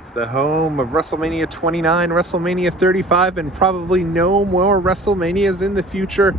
It's the home of WrestleMania 29, WrestleMania 35, and probably no more WrestleManias in the future.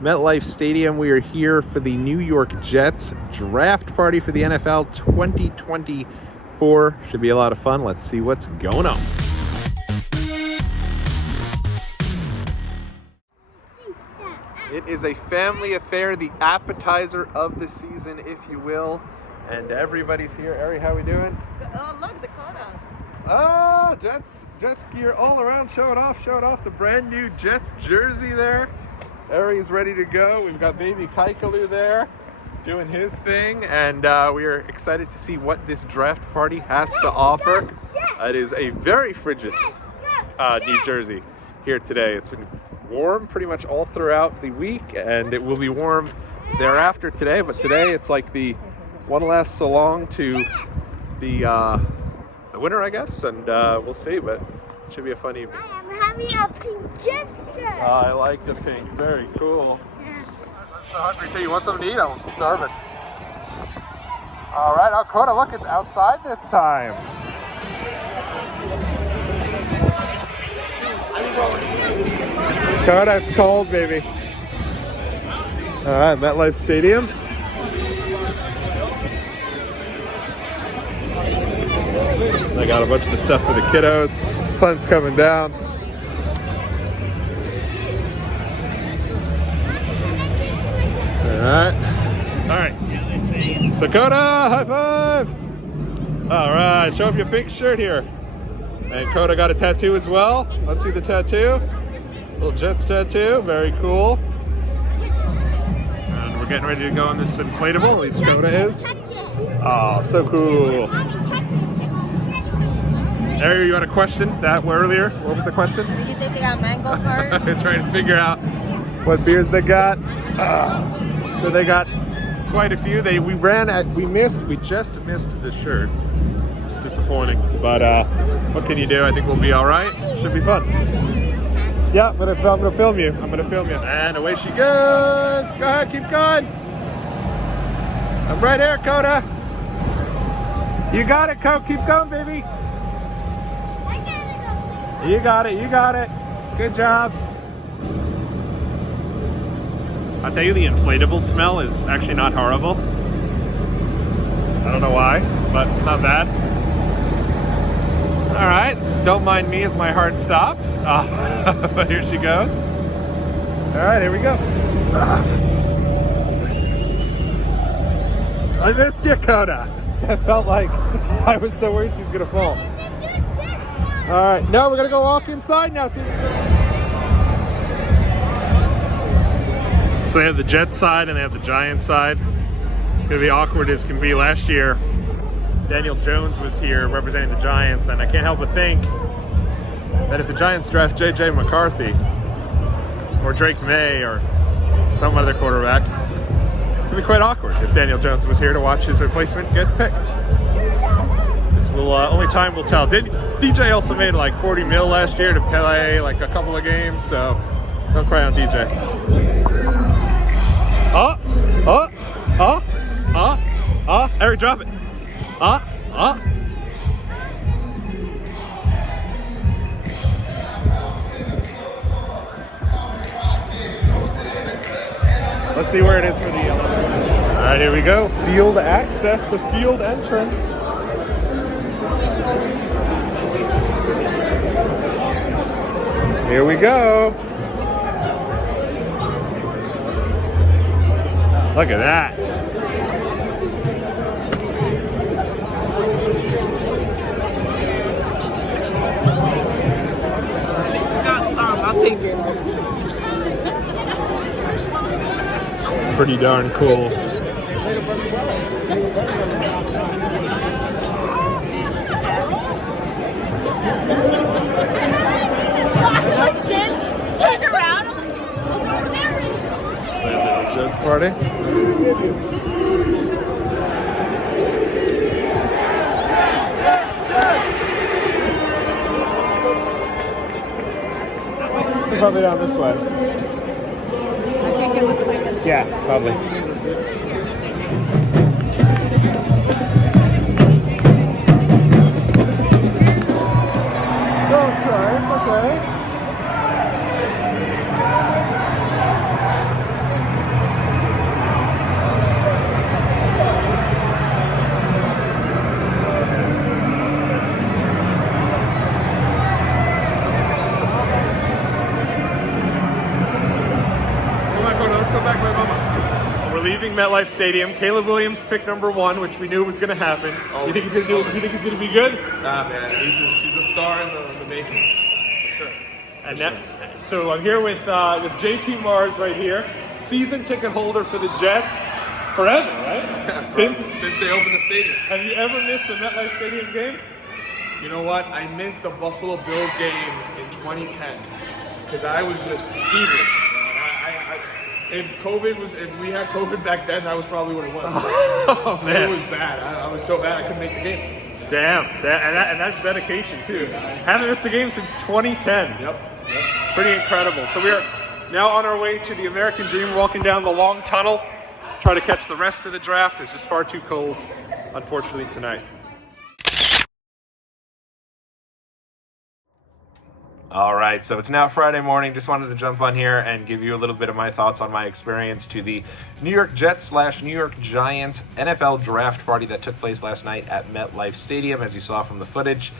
MetLife Stadium, we are here for the New York Jets draft party for the NFL 2024. Should be a lot of fun. Let's see what's going on. It is a family affair, the appetizer of the season, if you will. And everybody's here. Ari, how we doing? Oh, look, Dakota. Oh, Jets gear all around. Show it off. The brand new Jets jersey there. Ari's ready to go. We've got baby Kaikalu there doing his thing. And we are excited to see what this draft party has to offer. It is a very frigid New Jersey here today. It's been warm pretty much all throughout the week, and it will be warm thereafter today. But today it's like the one last so long to the winter, I guess, and we'll see, but it should be a fun evening. I am having a pink Jets shirt. I like the pink. Very cool. Yeah. I'm so hungry too. You want something to eat? I'm starving. All right, Dakota, look, it's outside this time. Dakota, it's cold, baby. All right, MetLife Stadium. I got a bunch of the stuff for the kiddos. Sun's coming down. All right. Dakota, high five. All right, show off your pink shirt here. And Dakota got a tattoo as well. Let's see the tattoo. Little Jets tattoo, very cool. And we're getting ready to go on this inflatable, at least Dakota is. Oh, so cool. Ari, you had a question that earlier? What was the question? Do you think they got mango cart? Trying to figure out what beers they got. So they got quite a few. We just missed the shirt. It's disappointing, but what can you do? I think we'll be all right. Should be fun. Yeah, I'm gonna film you. And away she goes. Go ahead, keep going. I'm right here, Coda. You got it, Coke. Keep going, baby. You got it. Good job. I'll tell you, the inflatable smell is actually not horrible. I don't know why, but not bad. All right, don't mind me as my heart stops. But here she goes. All right, here we go. I missed you, Coda. I felt like I was so worried she was gonna fall. All right, now we're gonna go walk inside now. So they have the Jets side and they have the Giants side. It's gonna be awkward as can be. Last year, Daniel Jones was here representing the Giants, and I can't help but think that if the Giants draft J.J. McCarthy or Drake May or some other quarterback, it'd be quite awkward if Daniel Jones was here to watch his replacement get picked. This will only time will tell. DJ also made like 40 mil last year to play like a couple of games, so don't cry on DJ. Eric, drop it. Let's see where it is for the 11. All right, here we go. Field access, the field entrance. Here we go. Look at that. I'll take it. Pretty darn cool. Turn around. Look over there. Jets party. Probably down this way. Yeah, probably. leaving MetLife Stadium. Caleb Williams picked number 1, which we knew was going to happen. Oh, You think he's going to be good? Nah, man, he's a star in the making. For sure. And that, so I'm here with JP Mars right here, season ticket holder for the Jets forever, right? Since they opened the stadium. Have you ever missed a MetLife Stadium game? You know what? I missed the Buffalo Bills game in 2010 because I was just feverish. If we had COVID back then, that was probably what it was. Oh man, it was bad. I was so bad I couldn't make the game. Damn, and that's dedication too. Haven't missed a game since 2010. Yep. Pretty incredible. So we are now on our way to the American Dream, walking down the long tunnel to try to catch the rest of the draft. It's just far too cold, unfortunately, tonight. All right, so it's now Friday morning. Just wanted to jump on here and give you a little bit of my thoughts on my experience to the New York Jets / New York Giants NFL draft party that took place last night at MetLife Stadium, as you saw from the footage.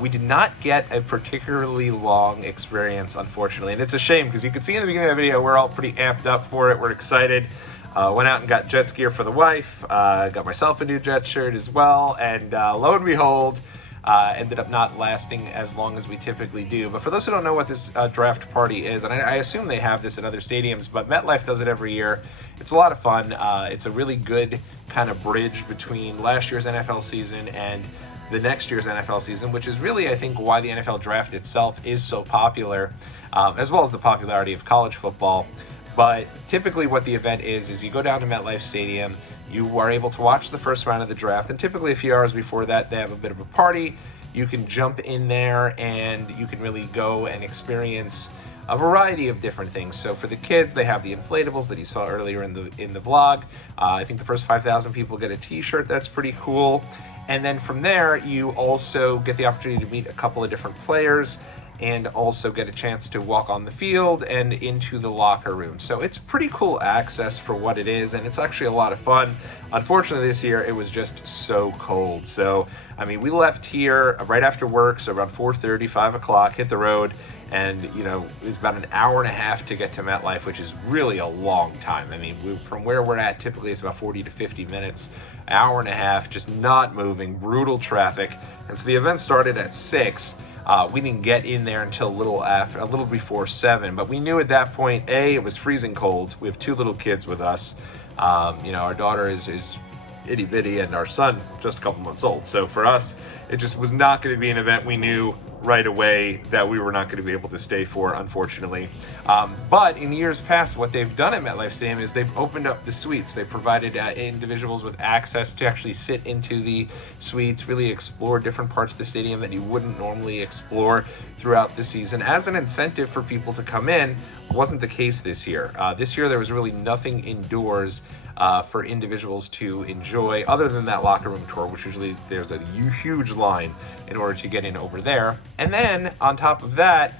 We did not get a particularly long experience, unfortunately, and it's a shame because you could see in the beginning of the video we're all pretty amped up for it. We're excited. Went out and got Jets gear for the wife, got myself a new Jets shirt as well, and lo and behold, ended up not lasting as long as we typically do. But for those who don't know what this draft party is, and I assume they have this at other stadiums, but MetLife does it every year. It's a lot of fun. It's a really good kind of bridge between last year's NFL season and the next year's NFL season, which is really, I think, why the NFL draft itself is so popular, as well as the popularity of college football. But typically what the event is you go down to MetLife Stadium, you are able to watch the first round of the draft, and typically a few hours before that they have a bit of a party. You can jump in there and you can really go and experience a variety of different things. So for the kids, they have the inflatables that you saw earlier in the vlog. I think the first 5,000 people get a t-shirt. That's pretty cool. And then from there, you also get the opportunity to meet a couple of different players and also get a chance to walk on the field and into the locker room. So it's pretty cool access for what it is, and it's actually a lot of fun. Unfortunately, this year it was just so cold. So, I mean, we left here right after work, so around 4:30, 5 o'clock, hit the road, and, you know, it was about an hour and a half to get to MetLife, which is really a long time. I mean, from where we're at, typically it's about 40 to 50 minutes. Hour and a half, just not moving, brutal traffic. And so the event started at 6. We didn't get in there until a little before 7, but we knew at that point, it was freezing cold. We have 2 little kids with us. You know, our daughter is itty bitty and our son just a couple months old. So for us, it just was not going to be an event we knew right away that we were not going to be able to stay for, unfortunately. But in years past, what they've done at MetLife Stadium is they've opened up the suites. They've provided individuals with access to actually sit into the suites, really explore different parts of the stadium that you wouldn't normally explore throughout the season as an incentive for people to come in. Wasn't the case this year. This year there was really nothing indoors for individuals to enjoy other than that locker room tour, which usually there's a huge line in order to get in over there. And then on top of that,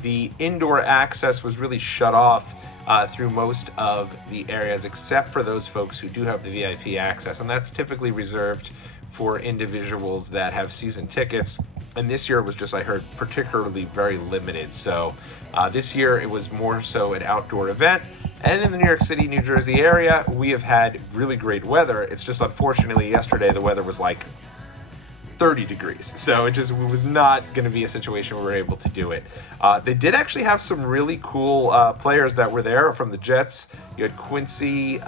the indoor access was really shut off through most of the areas except for those folks who do have the VIP access, and that's typically reserved for individuals that have season tickets. And this year was just, I heard, particularly very limited. So this year it was more so an outdoor event. And in the New York City, New Jersey area, we have had really great weather. It's just unfortunately yesterday the weather was like 30 degrees. So it was not going to be a situation where we were able to do it. They did actually have some really cool players that were there from the Jets. You had Quincy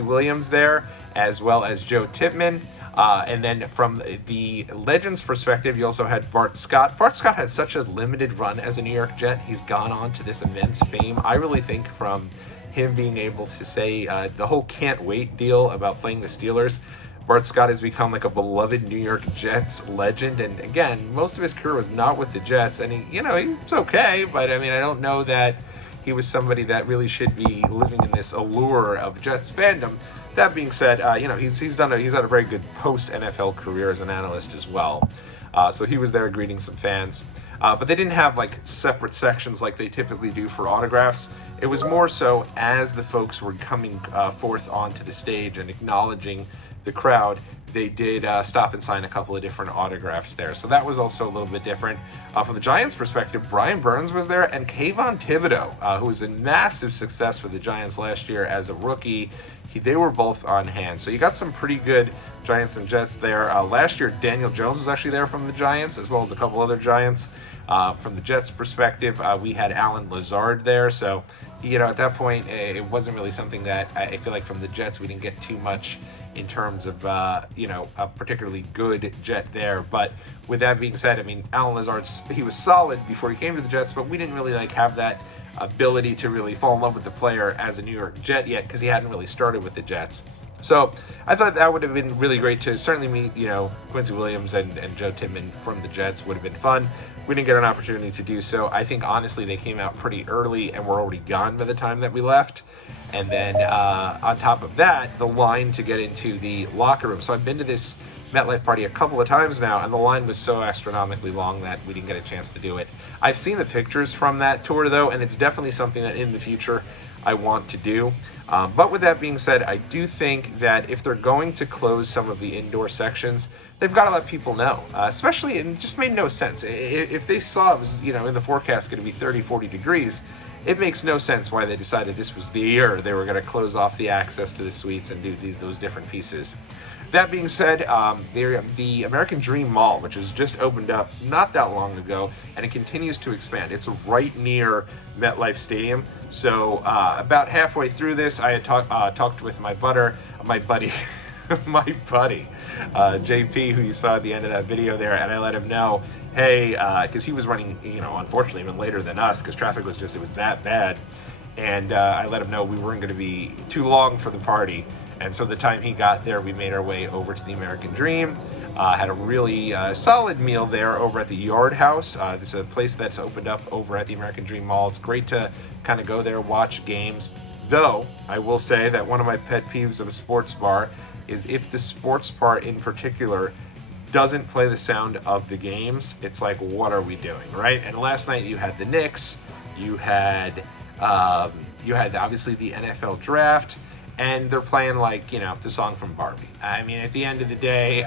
Williams there, as well as Joe Tippmann. And then from the Legends perspective, you also had Bart Scott. Bart Scott had such a limited run as a New York Jet. He's gone on to this immense fame. I really think from him being able to say the whole can't wait deal about playing the Steelers, Bart Scott has become like a beloved New York Jets legend. And again, most of his career was not with the Jets, and he was okay, but I mean, I don't know that he was somebody that really should be living in this allure of Jets fandom. That being said, he's had a very good post NFL career as an analyst as well. So he was there greeting some fans, but they didn't have like separate sections like they typically do for autographs. It was more so as the folks were coming forth onto the stage and acknowledging the crowd, they did stop and sign a couple of different autographs there. So that was also a little bit different. From the Giants' perspective, Brian Burns was there, and Kayvon Thibodeau, who was a massive success for the Giants last year as a rookie. they were both on hand. So you got some pretty good Giants and Jets there. Last year, Daniel Jones was actually there from the Giants, as well as a couple other Giants. From the Jets' perspective, we had Alan Lazard there. So, at that point, it wasn't really something that I feel like from the Jets we didn't get too much in terms of, a particularly good Jet there. But with that being said, I mean, Alan Lazard, he was solid before he came to the Jets, but we didn't really have that ability to really fall in love with the player as a New York Jet yet, because he hadn't really started with the Jets. So I thought that would have been really great to certainly meet, Quincy Williams and Joe Tippmann from the Jets. Would have been fun. We didn't get an opportunity to do so. I think, honestly, they came out pretty early and were already gone by the time that we left. And then on top of that, the line to get into the locker room. So I've been to this MetLife party a couple of times now, and the line was so astronomically long that we didn't get a chance to do it. I've seen the pictures from that tour, though, and it's definitely something that in the future I want to do. But with that being said, I do think that if they're going to close some of the indoor sections, they've got to let people know, especially, and it just made no sense. If they saw it was, in the forecast going to be 30, 40 degrees, it makes no sense why they decided this was the year they were going to close off the access to the suites and do those different pieces. That being said, the American Dream Mall, which has just opened up not that long ago, and it continues to expand. It's right near MetLife Stadium. So about halfway through this, I had talked with my buddy, JP, who you saw at the end of that video there, and I let him know, hey, because he was running, unfortunately even later than us, because traffic was it was that bad. And I let him know we weren't going to be too long for the party. And so the time he got there, we made our way over to the American Dream, had a really solid meal there over at the Yard House. This is a place that's opened up over at the American Dream Mall. It's great to kind of go there, watch games. Though, I will say that one of my pet peeves of a sports bar is if the sports bar in particular doesn't play the sound of the games, it's like, what are we doing, right? And last night you had the Knicks, you had obviously the NFL draft, and they're playing the song from Barbie. I mean, at the end of the day,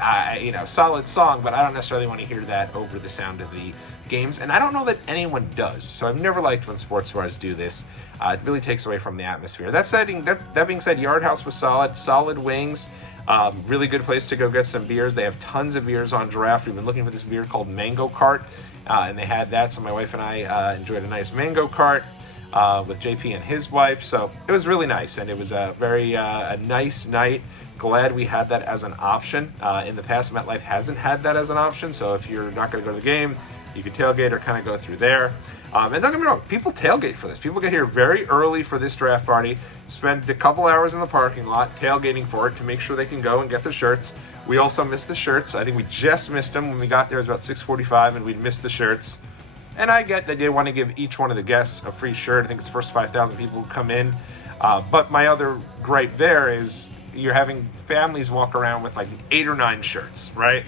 solid song, but I don't necessarily want to hear that over the sound of the games, and I don't know that anyone does. So I've never liked when sports bars do this. It really takes away from the atmosphere. That being said, Yard House was solid wings. Really good place to go get some beers. They have tons of beers on draft. We've been looking for this beer called Mango Cart, and they had that, so my wife and I enjoyed a nice Mango Cart with JP and his wife. So it was really nice, and it was a very a nice night. Glad we had that as an option. In the past, MetLife hasn't had that as an option, so if you're not going to go to the game, you can tailgate or kind of go through there. And don't get me wrong, people tailgate for this. People get here very early for this draft party, spend a couple hours in the parking lot tailgating for it to make sure they can go and get the shirts. We also missed the shirts. I think we just missed them when we got there. It was about 6:45, and we'd missed the shirts. And I get that they want to give each one of the guests a free shirt. I think it's the first 5,000 people who come in. But my other gripe there is you're having families walk around with 8 or 9 shirts, right?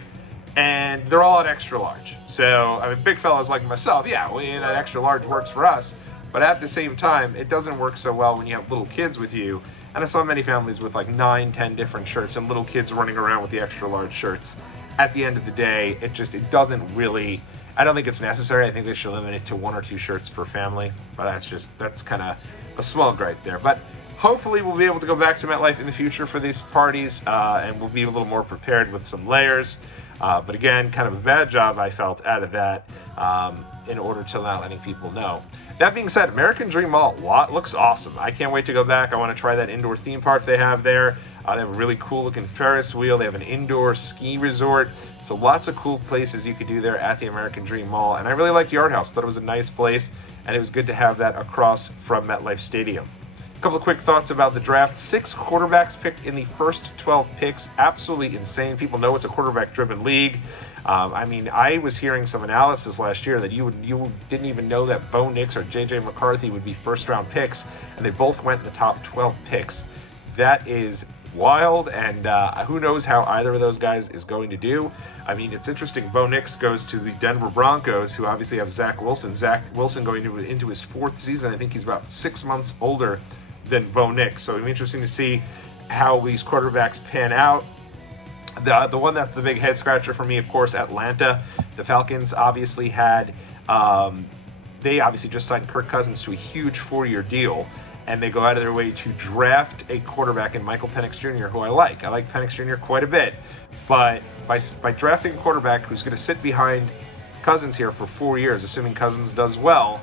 And they're all at extra large. So, I mean, big fellas like myself, yeah, that extra large works for us. But at the same time, it doesn't work so well when you have little kids with you. And I saw many families with 9, 10 different shirts and little kids running around with the extra large shirts. At the end of the day, it doesn't really, I don't think it's necessary. I think they should limit it to 1 or 2 shirts per family. But that's kind of a small gripe there. But hopefully we'll be able to go back to MetLife in the future for these parties, and we'll be a little more prepared with some layers. But again, kind of a bad job I felt out of that in order to not letting people know. That being said, American Dream Mall looks awesome. I can't wait to go back. I want to try that indoor theme park they have there. They have a really cool looking Ferris wheel. They have an indoor ski resort. So lots of cool places you could do there at the American Dream Mall. And I really liked Yard House. Thought it was a nice place, and it was good to have that across from MetLife Stadium. A couple of quick thoughts about the draft. 6 quarterbacks picked in the first 12 picks. Absolutely insane. People know it's a quarterback-driven league. I mean, I was hearing some analysis last year that you didn't even know that Bo Nix or J.J. McCarthy would be first-round picks, and they both went in the top 12 picks. That is wild, and who knows how either of those guys is going to do. I mean, it's interesting. Bo Nix goes to the Denver Broncos, who obviously have Zach Wilson. Zach Wilson going into his 4th season. I think he's about 6 months older than Bo Nix. So it'll be interesting to see how these quarterbacks pan out. The one that's the big head scratcher for me, of course, Atlanta. The Falcons obviously had, they obviously just signed Kirk Cousins to a huge 4-year deal. and they go out of their way to draft a quarterback in Michael Penix Jr., who I like. I like Penix Jr. quite a bit, but by drafting a quarterback who's going to sit behind Cousins here for 4 years, assuming Cousins does well,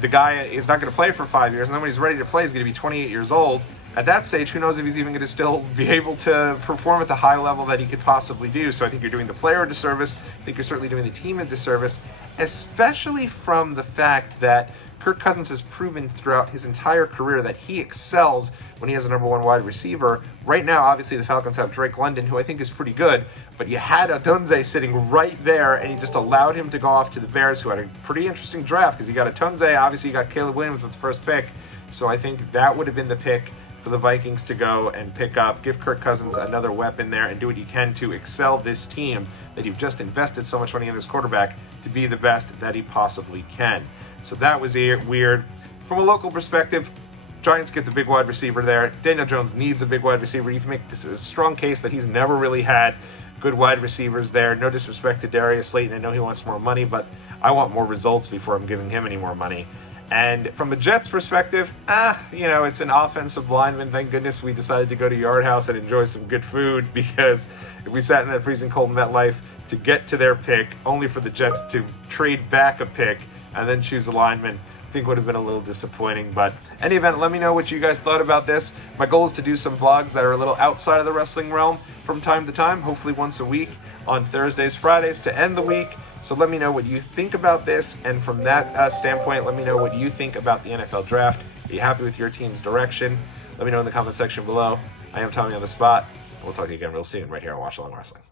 the guy is not going to play for 5 years, and then when he's ready to play, he's going to be 28 years old. At that stage, who knows if he's even going to still be able to perform at the high level that he could possibly do. So I think you're doing the player a disservice. I think you're certainly doing the team a disservice, especially from the fact that Kirk Cousins has proven throughout his entire career that he excels when he has a number one wide receiver. Right now, obviously, the Falcons have Drake London, who I think is pretty good, but you had Odunze sitting right there, and you just allowed him to go off to the Bears, who had a pretty interesting draft, because you got Odunze, obviously you got Caleb Williams with the first pick, so I think that would have been the pick for the Vikings to go and pick up, give Kirk Cousins another weapon there, and do what you can to excel this team that you've just invested so much money in this quarterback to be the best that he possibly can. So that was weird. From a local perspective, Giants get the big wide receiver there. Daniel Jones needs a big wide receiver. You can make this a strong case that he's never really had good wide receivers there. No disrespect to Darius Slayton. I know he wants more money, but I want more results before I'm giving him any more money. And from a Jets perspective, it's an offensive lineman. Thank goodness we decided to go to Yard House and enjoy some good food, because if we sat in that freezing cold MetLife to get to their pick, only for the Jets to trade back a pick and then choose a lineman, I think would have been a little disappointing. But any event, let me know what you guys thought about this. My goal is to do some vlogs that are a little outside of the wrestling realm from time to time, hopefully once a week on Thursdays, Fridays to end the week. So let me know what you think about this, and from that standpoint, let me know what you think about the NFL draft. Are you happy with your team's direction? Let me know in the comment section below. I am Tommy on the Spot. We'll talk to you again real soon right here on Watch Along Wrestling.